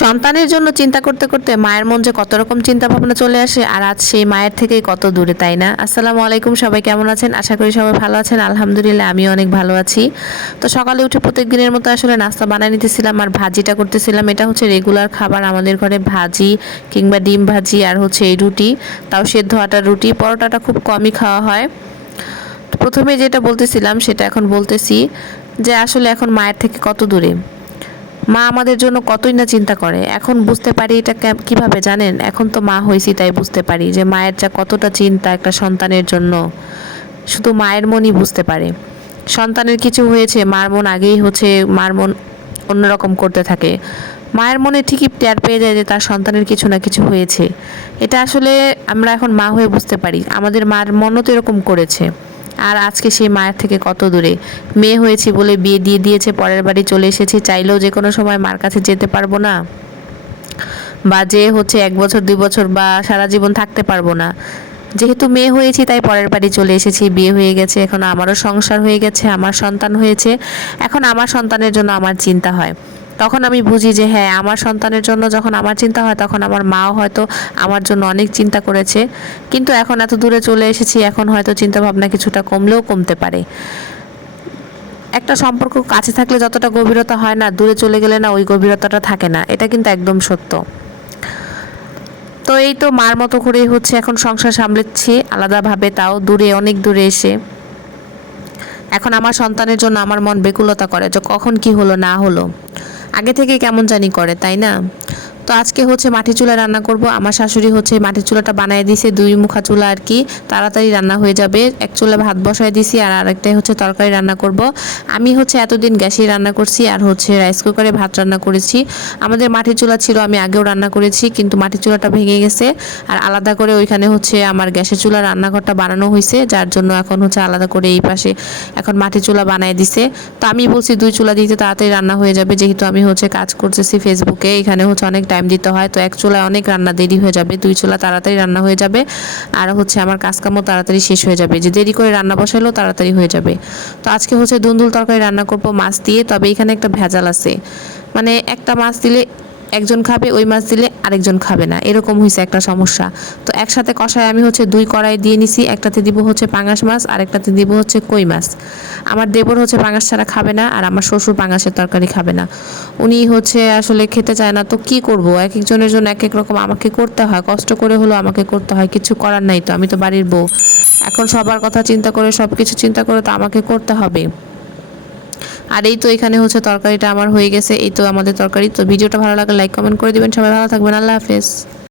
সন্তানের জন্য চিন্তা করতে করতে মায়ের মন যে কত রকম চিন্তা ভাবনা চলে আসে, আর আজ সেই মায়ের থেকেই কত দূরে, তাই না? আসসালামু আলাইকুম, সবাই কেমন আছেন? আশা করি সবাই ভালো আছেন। আলহামদুলিল্লাহ, আমিও অনেক ভালো আছি। তো সকালে উঠে প্রত্যেক দিনের মতো আসলে নাস্তা বানিয়ে নিতেছিলাম আর ভাজিটা করতেছিলাম। এটা হচ্ছে রেগুলার খাবার, আমাদের ঘরে ভাজি কিংবা ডিম ভাজি আর হচ্ছে এই রুটি। তাও সেদ্ধ আটার রুটি, পরোটাটা খুব কমই খাওয়া হয়। তো প্রথমে যেটা বলতেছিলাম, সেটা এখন বলতেছি যে আসলে এখন মায়ের থেকে কত দূরে? মা আমাদের জন্য কতই না চিন্তা করে। এখন বুঝতে পারি এটা কীভাবে জানেন? এখন তো মা হয়েছি তাই বুঝতে পারি যে মায়ের যা কতটা চিন্তা একটা সন্তানের জন্য। শুধু মায়ের মনই বুঝতে পারে। সন্তানের কিছু হয়েছে, মার মন আগেই হচ্ছে, মার মন অন্যরকম করতে থাকে। মায়ের মনে ঠিকই টের পেয়ে যায় যে তার সন্তানের কিছু না কিছু হয়েছে। এটা আসলে আমরা এখন মা হয়ে বুঝতে পারি। আমাদের মার মনও তো এরকম করেছে। আর আজকে সেই মায়ের থেকে কত দূরে? মেয়ে হয়েছি বলে বিয়ে দিয়ে দিয়েছে, পরের বাড়ি চলে এসেছি, চাইলেও যে কোনো সময় মার কাছে যেতে পারব না। বা যে হচ্ছে এক বছর, দুই বছর বা সারা জীবন থাকতে পারব না। যেহেতু মেয়ে হয়েছি, তাই পরের বাড়ি চলে এসেছি, বিয়ে হয়ে গেছে, এখন আমারও সংসার হয়ে গেছে, আমার সন্তান হয়েছে। এখন আমার সন্তানের জন্য আমার চিন্তা হয়। তখন আমি বুঝি যে হ্যাঁ আমার সন্তানের জন্য যখন আমার চিন্তা হয়, তখন আমার মাও হয়তো আমার জন্য অনেক চিন্তা করেছে। কিন্তু এখন এত দূরে চলে এসেছি, এখন হয়তো চিন্তা ভাবনা কিছুটা কমলেও কমতে পারে। একটা সম্পর্ক কাছে থাকলে যতটা গভীরতা হয় না, দূরে চলে গেলে না ওই গভীরতাটা থাকে না। এটা কিন্তু একদম সত্য। তো এই তো মার মতো করেই হচ্ছে এখন সংসার সামলাচ্ছি আলাদাভাবে তাও দূরে, অনেক দূরে এসে। এখন আমার সন্তানের জন্য আমার মন বেকুলতা করে যে কখন কি হলো, না হলো। আগে থেকে কেমন জানি করে তাই না? তো আজকে হচ্ছে মাটি চুলা রান্না করব। আমার শাশুড়ি হচ্ছে মাটির চুলাটা বানিয়ে দিয়েছে দুই মুখা চুলা আর কি। তাড়াতাড়ি রান্না হয়ে যাবে। এক চুলা ভাত বসায় দিছি আর আরেকটাই হচ্ছে তরকারি রান্না করব। আমি হচ্ছে এতদিন গ্যাসেই রান্না করছি আর হচ্ছে রাইস কুকারে ভাত রান্না করেছি। আমাদের মাটির চুলা ছিল, আমি আগেও রান্না করেছি, কিন্তু মাটির চুলাটা ভেঙে গেছে। আর আলাদা করে ওইখানে হচ্ছে আমার গ্যাসের চুলা রান্নাঘরটা বানানো হয়েছে যার জন্য এখন হচ্ছে আলাদা করে এই পাশে এখন মাটির চুলা বানায় দিছে। তো আমি বলছি দুই চুলা দিতে তাড়াতাড়ি রান্না হয়ে যাবে, যেহেতু আমি হচ্ছে কাজ করতেছি ফেসবুকে এখানে হচ্ছে অনেক টাইম দিতে হয়, তো এক চুলায় অনেক রান্না দেরি হয়ে যাবে, দুই চুলা তাড়াতাড়ি রান্না হয়ে যাবে, আর হচ্ছে আমার কাজকামও তাড়াতাড়ি শেষ হয়ে যাবে, যে দেরি করে রান্না বসাইলেও তাড়াতাড়ি হয়ে যাবে। তো আজকে হচ্ছে দুন্দুল তরকারি রান্না করব মাছ দিয়ে, তবে এখানে একটা ভেজাল আছে। মানে একটা মাছ দিলে একজন খাবে, ওই মাছ দিলে আরেকজন খাবে না। এরকম হয়েছে একটা সমস্যা। তো একসাথে কষায় আমি হচ্ছে দুই কড়াই দিয়ে নিছি, একটাতে দিব হচ্ছে পাঙাশ মাছ আরেকটাতে দিব হচ্ছে কই মাছ। আমার দেবর হচ্ছে পাঙাশ ছাড়া খাবে না, আর আমার শ্বশুর পাঙাশের তরকারি খাবে না। উনি হচ্ছে আসলে খেতে চায় না, তো কি করব? এক একজনের জন্য এক এক রকম আমাকে করতে হয়, কষ্ট করে হলেও আমাকে করতে হয়, কিছু করার নাই তো, আমি তো বাড়ির বউ। এখন সবার কথা চিন্তা করে সব কিছু চিন্তা করে তো আমাকে করতে হবে। আর এই তো এখানে হচ্ছে তরকারিটা আমার হয়ে গেছে, এই তো আমাদের তরকারি। তো ভিডিওটা ভালো লাগলে লাইক কমেন্ট করে দিবেন। সবাই ভালো থাকবেন। আল্লাহ হাফেজ।